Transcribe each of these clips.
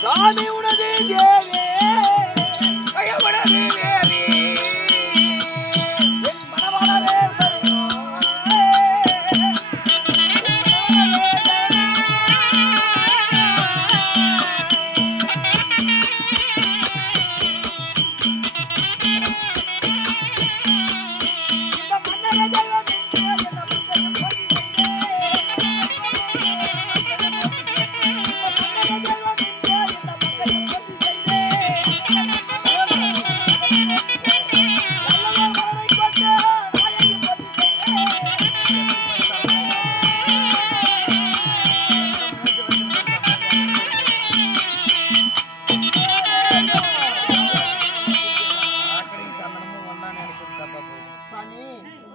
சாமி உனது தேவே உனது தேவி என் மனவாளரே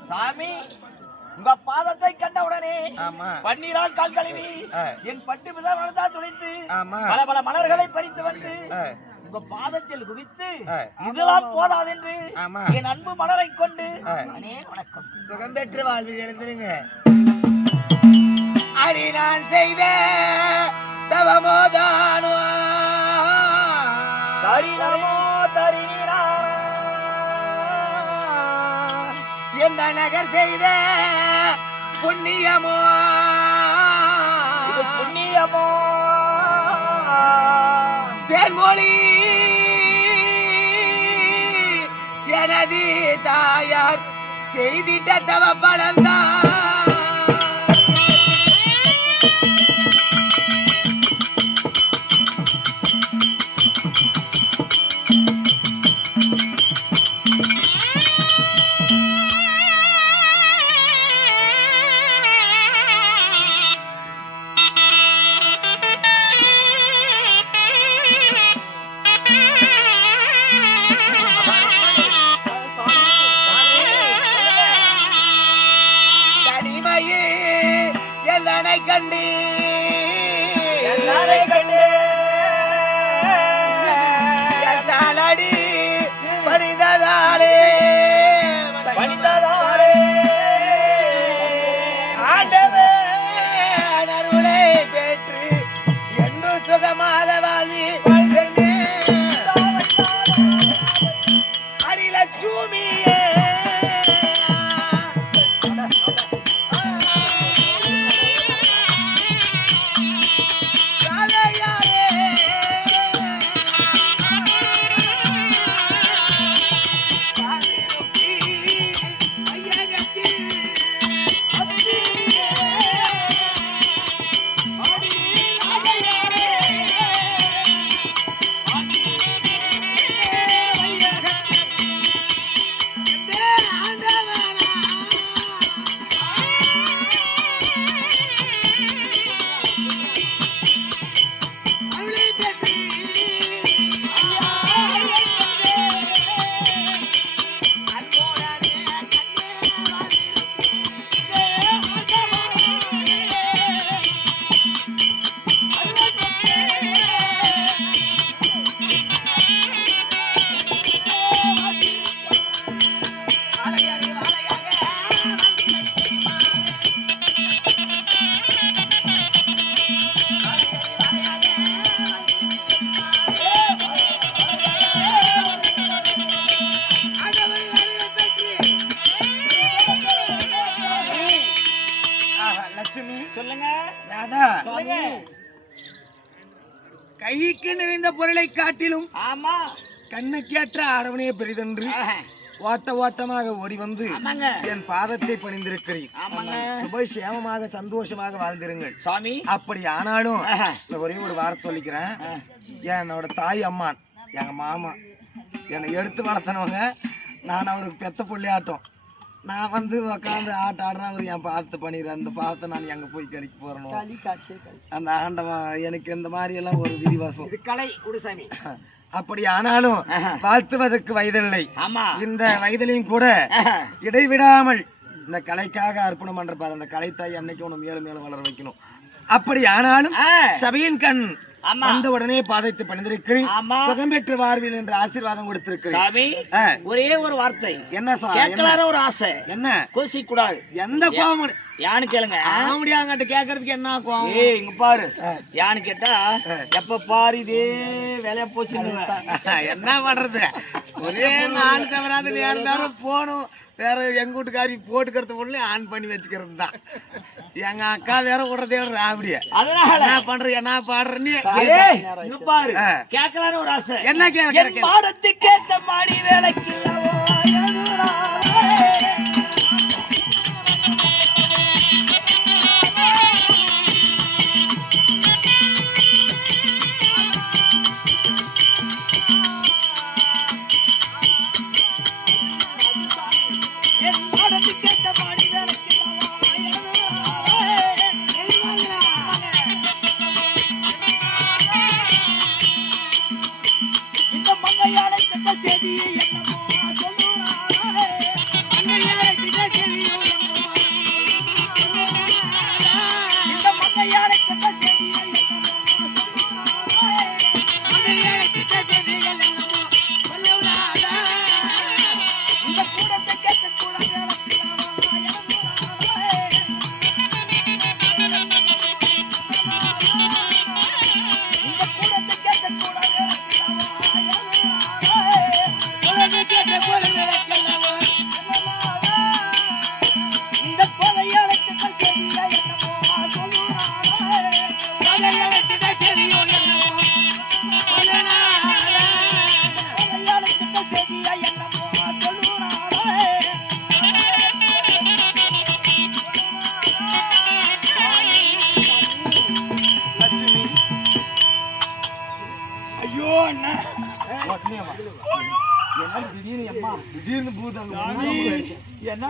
சாமி உங்க பாதத்தை கண்டவுடனே பன்னீரால் கால் கழுவி என் பட்டு விதவனதா துடைத்து பல பல மலர்களை பறித்து வந்து உங்க பாதத்தில் குவித்து இதெல்லாம் போதாது என்று என் அன்பு மலரை கொண்டு அனே வணக்கம் சுகம் பெற்று வாழ்வில் எழுந்திருங்க. அடி நான் செய்த தவமோதானோ தரிநமோ தரிநீரா எந்த நகர் செய்த புண்ணியமோ புண்ணியமோ தேன்மொழி எனது தாயார் செய்திட்ட தவ பலந்தான் கண்டு அடி பணிந்ததாலே ஆண்டவே அருளை பெற்று என்று சுகமாக வாழ்வி அரிலட்சுமியே கைக்கு நிறைந்த பொருளை காட்டிலும் ஆமா கண்ணுக்கேற்ற ஆடவனே பெரிதென்று ஓட்ட ஓட்டமாக ஓடி வந்து என் பாதத்தை பணிந்திருக்கிறேன். சுபசேமமாக சந்தோஷமாக வாழ்ந்திருங்கள் சாமி. அப்படி ஆனாலும் ஒரே ஒரு வார்த்தை சொல்லிக்கிறேன். என்னோட தாய் அம்மான் எங்க மாமா என்னை எடுத்து வளர்த்தனவங்க. நான் அவருக்கு பெத்த பிள்ளையாட்டம். நான் வந்து உட்காந்து ஆடுறேன். அவர் என் பாதத்தை பண்ணிடுறேன். அந்த பாதத்தை நான் எங்க போய் கழிக்க போறணும். அந்த ஆண்டவன் எனக்கு இந்த மாதிரி எல்லாம் ஒரு விதிவாசம் கலை உடுசாமி. அப்படி ஆனாலும் வாழ்த்துவதற்கு வயதில்லை. இந்த வயதிலையும் கூட இடைவிடாமல் இந்த கலைக்காக அர்ப்பணம் பண்றப்பாரு. அந்த கலைத்தாய் அன்னைக்கு ஒன்று மேலும் மேலும் வளர வைக்கணும். அப்படி ஆனாலும் சபையின் கண் வந்த உடனே பாதத்தை பணிந்திருக்கிறேன். சுகம் பெற்று வாழ்வில் என்று ஆசீர்வாதம் கொடுத்திருக்கிறேன். ஒரே ஒரு வார்த்தை என்ன கேட்கலார ஒரு ஆசை, என்ன கோசி கூடாது. எந்த கோபம் யானு கேளுங்க, முடியாங்கிட்ட கேட்கறதுக்கு என்ன கோபம்? இங்க பாரு, யானு கேட்டா எப்ப பாரு இதே வேலையா போச்சு. என்ன பண்றது, ஒரே நாள் தவறாது நேரம் போகணும். வேற எங்க வீட்டுக்காரி போட்டுக்கிறது பொண்ணு ஆன் பண்ணி வச்சுக்கிறது தான். எங்க அக்கா வேற விடுறதே அப்படியே. அதனால என்ன பண்ற என்ன பாடுறேன்னு பாரு, கேட்கலான்னு ஒரு ஆசை. என்ன கேட்க மாடத்துக்கு ஏத்த மாடி வேலைக்கு திடீர்னு பூதாங்க என்ன